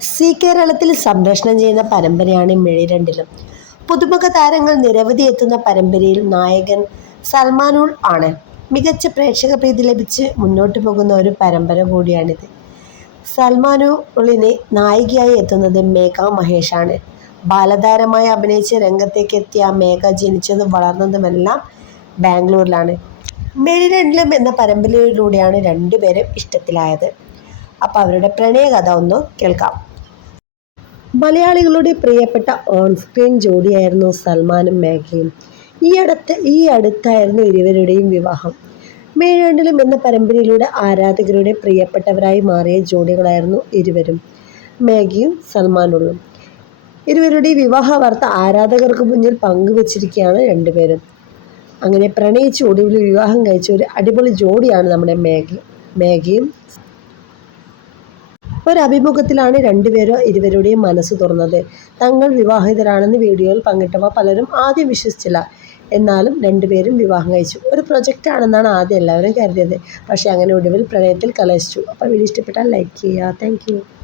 C കേരളത്തിൽ സംരക്ഷണം ചെയ്യുന്ന പരമ്പരയാണ് മിഴിരണ്ടിലും പുതുമുഖ താരങ്ങൾ നിരവധി എത്തുന്ന പരമ്പരയിൽ നായകൻ സൽമാനുൾ ആണ്. മികച്ച പ്രേക്ഷക പ്രീതി ലഭിച്ച് മുന്നോട്ട് പോകുന്ന ഒരു പരമ്പര കൂടിയാണിത്. സൽമാനുളിന് നായികയായി എത്തുന്നത് മേഘ മഹേഷാണ് ബാലതാരമായി അഭിനയിച്ച് രംഗത്തേക്ക് എത്തിയ മേഘ ജനിച്ചതും വളർന്നതുമെല്ലാം ബാംഗ്ലൂരിലാണ്. മെഴിരണ്ടിലും എന്ന പരമ്പരയിലൂടെയാണ് രണ്ടുപേരും ഇഷ്ടത്തിലായത്. അപ്പോൾ അവരുടെ പ്രണയകഥ ഒന്ന് കേൾക്കാം. മലയാളികളുടെ പ്രിയപ്പെട്ട ഓൺ സ്ക്രീൻ ജോഡിയായിരുന്നു സൽമാനും മേഘയും. ഈ അടുത്ത് ഈ അടുത്തായിരുന്നു ഇരുവരുടെയും വിവാഹം. മേഴാണ്ടിലും എന്ന പരമ്പരയിലൂടെ ആരാധകരുടെ പ്രിയപ്പെട്ടവരായി മാറിയ ജോഡികളായിരുന്നു ഇരുവരും മേഘയും സൽമാനുള്ളും. ഇരുവരുടെ വിവാഹ വാർത്ത ആരാധകർക്ക് മുന്നിൽ പങ്കുവച്ചിരിക്കുകയാണ് രണ്ടുപേരും. അങ്ങനെ പ്രണയിച്ച് ഒടുവിൽ വിവാഹം കഴിച്ച ഒരു അടിപൊളി ജോഡിയാണ് നമ്മുടെ മേഘ മേഘയും ഒരു അഭിമുഖത്തിലാണ് രണ്ടുപേരും ഇരുവരുടെയും മനസ്സ് തുറന്നത്. തങ്ങൾ വിവാഹിതരാണെന്ന് വീഡിയോയിൽ പങ്കിട്ടവ പലരും ആദ്യം വിശ്വസിച്ചില്ല. എന്നാലും രണ്ടുപേരും വിവാഹം കഴിച്ചു. ഒരു പ്രൊജക്റ്റ് ആണെന്നാണ് ആദ്യം എല്ലാവരും കരുതിയത്. പക്ഷേ അങ്ങനെ ഒടുവിൽ പ്രണയത്തിൽ കലശിച്ചു. അപ്പോൾ വീഡിയോ ഇഷ്ടപ്പെട്ടാൽ ലൈക്ക് ചെയ്യുക. താങ്ക്